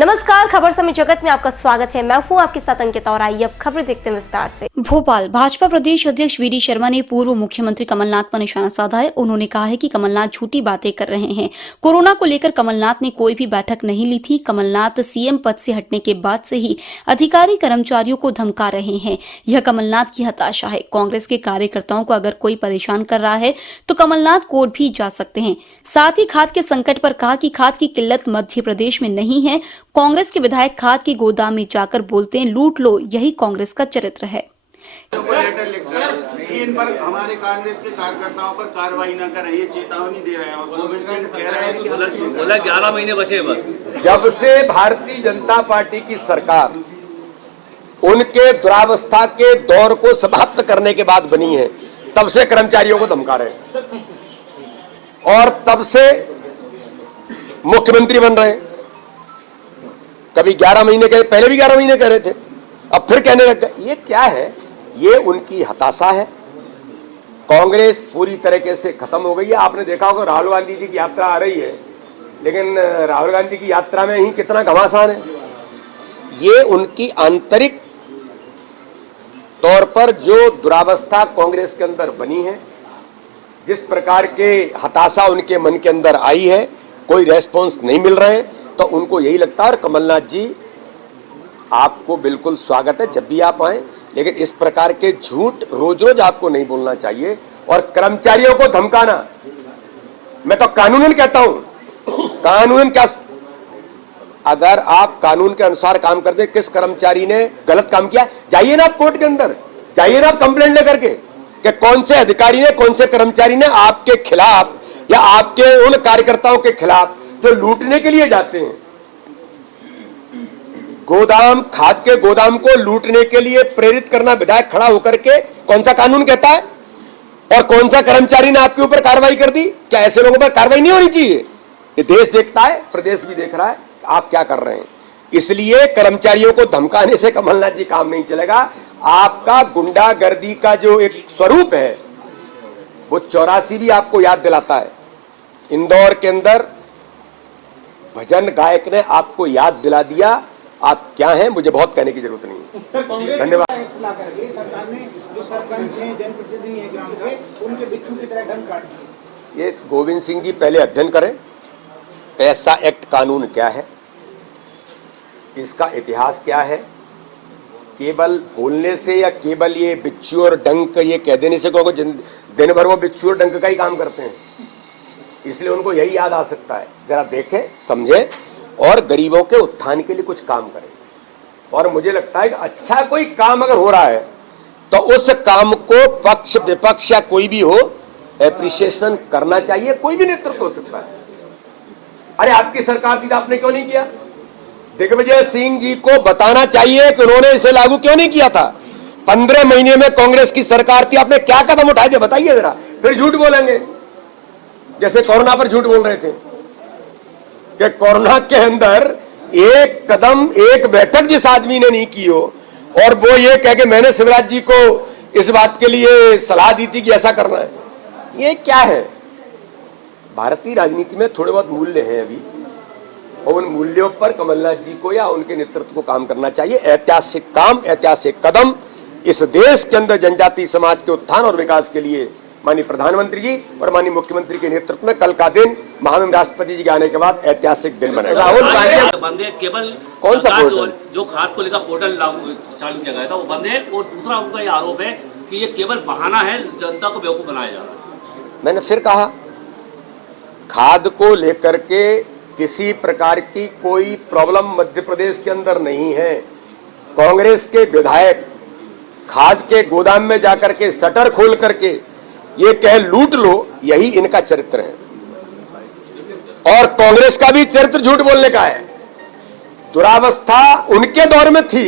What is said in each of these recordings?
नमस्कार, खबर समय जगत में आपका स्वागत है। मैं हूं आपके साथ अंकिता और आइए अब खबर देखते हैं विस्तार से। भोपाल भाजपा प्रदेश अध्यक्ष वीडी शर्मा ने पूर्व मुख्यमंत्री कमलनाथ पर निशाना साधा है। उन्होंने कहा है कि कमलनाथ झूठी बातें कर रहे हैं। कोरोना को लेकर कमलनाथ ने कोई भी बैठक नहीं ली थी। कमलनाथ सीएम पद से हटने के बाद से ही अधिकारी कर्मचारियों को धमका रहे हैं। यह कमलनाथ की हताशा है। कांग्रेस के कार्यकर्ताओं को अगर कोई परेशान कर रहा है तो कमलनाथ कोर्ट भी जा सकते हैं। साथ ही खाद के संकट पर कहा कि खाद की किल्लत मध्य प्रदेश में नहीं है। कांग्रेस के विधायक खाद के गोदाम में जाकर बोलते हैं लूट लो, यही कांग्रेस का चरित्र है। लेटर लिखता है इन पर हमारे कांग्रेस के कार्यकर्ताओं पर कार्रवाई न करें, ये चेतावनी दे रहे हैं। और गोविंद सिंह कह रहे हैं कि बोला 11 महीने बचे बस। जब से भारतीय जनता पार्टी की सरकार उनके दुरावस्था के दौर को समाप्त करने के बाद बनी है, तब से कर्मचारियों को धमका रहे हैं और तब से मुख्यमंत्री बन रहे हैं। कभी 11 महीने कहे, पहले भी 11 महीने कह रहे थे, अब फिर कहने लग गए। ये क्या है? ये उनकी हताशा है। कांग्रेस पूरी तरीके से खत्म हो गई है। आपने देखा होगा राहुल गांधी जी की यात्रा आ रही है, लेकिन राहुल गांधी की यात्रा में ही कितना घमासान है। ये उनकी आंतरिक तौर पर जो दुरावस्था कांग्रेस के अंदर बनी है, जिस प्रकार के हताशा उनके मन के अंदर आई है, कोई रेस्पॉन्स नहीं मिल रहे हैं, तो उनको यही लगता है। और कमलनाथ जी, आपको बिल्कुल स्वागत है जब भी आप आए, लेकिन इस प्रकार के झूठ रोज रोज आपको नहीं बोलना चाहिए। और कर्मचारियों को धमकाना, मैं तो कानूनन कहता हूं, कानून क्या, अगर आप कानून के अनुसार काम करते, किस कर्मचारी ने गलत काम किया, जाइए ना आप कोर्ट के अंदर, जाइए ना आप कंप्लेंट लेकर के कि कौन से अधिकारी ने, कौन से कर्मचारी ने आपके खिलाफ या आपके उन कार्यकर्ताओं के खिलाफ जो लूटने के लिए जाते हैं, गोदाम, खाद के गोदाम को लूटने के लिए प्रेरित करना, विधायक खड़ा होकर के कौन सा कानून कहता है? और कौन सा कर्मचारी ने आपके ऊपर कार्रवाई कर दी? क्या ऐसे लोगों पर कार्रवाई नहीं होनी चाहिए? ये देश देखता है, प्रदेश भी देख रहा है आप क्या कर रहे हैं। इसलिए कर्मचारियों को धमकाने से कमलनाथ जी काम नहीं चलेगा। आपका गुंडागर्दी का जो एक स्वरूप है, वो 84 भी आपको याद दिलाता है। इंदौर के अंदर भजन गायक ने आपको याद दिला दिया आप क्या हैं, मुझे बहुत कहने की जरूरत नहीं है। धन्यवाद। सरकार ने जो सरपंच हैं, जनप्रतिनिधि हैं ग्राम के, उनके बिच्छू की तरह डंक काट दिए। ये गोविंद सिंह जी पहले अध्ययन करें, पैसा एक्ट कानून क्या है, इसका इतिहास क्या है। केवल बोलने से या केवल ये बिच्छू और डंक ये कह देने से, क्योंकि दिन भर वो बिच्छू और डंक का ही काम करते हैं, इसलिए उनको यही याद आ सकता है। जरा देखें, समझें और गरीबों के उत्थान के लिए कुछ काम करें। और मुझे लगता है कि अच्छा कोई काम अगर हो रहा है तो उस काम को पक्ष विपक्ष या कोई भी हो एप्रिसिएशन करना चाहिए। कोई भी नेतृत्व हो सकता है। अरे आपकी सरकार थी तो आपने क्यों नहीं किया? दिग्विजय सिंह जी को बताना चाहिए कि उन्होंने इसे लागू क्यों नहीं किया था। 15 महीने में कांग्रेस की सरकार थी, आपने क्या कदम उठाए थे बताइए जरा। फिर झूठ बोलेंगे, जैसे कोरोना पर झूठ बोल रहे थे कि कोरोना के अंदर एक कदम, एक बैठक जिस आदमी ने नहीं की हो, और वो ये कह के मैंने शिवराज जी को इस बात के लिए सलाह दी थी कि ऐसा करना है। ये क्या है? भारतीय राजनीति में थोड़े बहुत मूल्य हैं अभी, और उन मूल्यों पर कमलनाथ जी को या उनके नेतृत्व को काम करना चाहिए। ऐतिहासिक काम, ऐतिहासिक कदम इस देश के अंदर जनजातीय समाज के उत्थान और विकास के लिए माननीय प्रधानमंत्री जी और माननीय मुख्यमंत्री के नेतृत्व में कल का दिन महामहिम राष्ट्रपति जी के आने के बाद ऐतिहासिक दिन बनेगा। राहुल गांधी बंद है, केवल कौन सा पोर्टल? जो खाद को लेकर पोर्टल चालू किया गया था वो बंद है। और दूसरा उनका ये आरोप है कि ये केवल बहाना है, जनता को बेवकूफ बनाया जा रहा है। मैंने फिर कहा, खाद को लेकर के किसी प्रकार की कोई प्रॉब्लम मध्य प्रदेश के अंदर नहीं है। कांग्रेस के विधायक खाद के गोदाम में जाकर के शटर खोल करके ये कह लूट लो, यही इनका चरित्र है। और कांग्रेस का भी चरित्र झूठ बोलने का है। दुरावस्था उनके दौर में थी,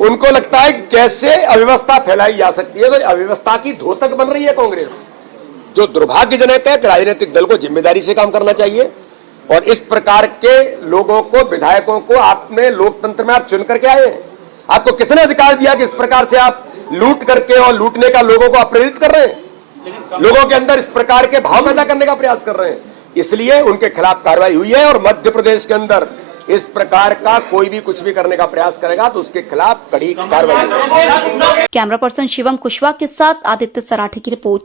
उनको लगता है कि कैसे अव्यवस्था फैलाई जा सकती है, तो अव्यवस्था की धोतक बन रही है कांग्रेस, जो दुर्भाग्यजनक है। कि राजनीतिक दल को जिम्मेदारी से काम करना चाहिए। और इस प्रकार के लोगों को, विधायकों को आपने लोकतंत्र में आप चुन करके आए हैं, आपको किसने अधिकार दिया कि इस प्रकार से आप लूट करके और लूटने का लोगों को प्रेरित कर रहे हैं, लोगों के अंदर इस प्रकार के भाव पैदा करने का प्रयास कर रहे हैं। इसलिए उनके खिलाफ कार्रवाई हुई है। और मध्य प्रदेश के अंदर इस प्रकार का कोई भी कुछ भी करने का प्रयास करेगा तो उसके खिलाफ कड़ी कार्रवाई। कैमरा पर्सन शिवम कुशवाहा के साथ आदित्य सराठी की रिपोर्ट।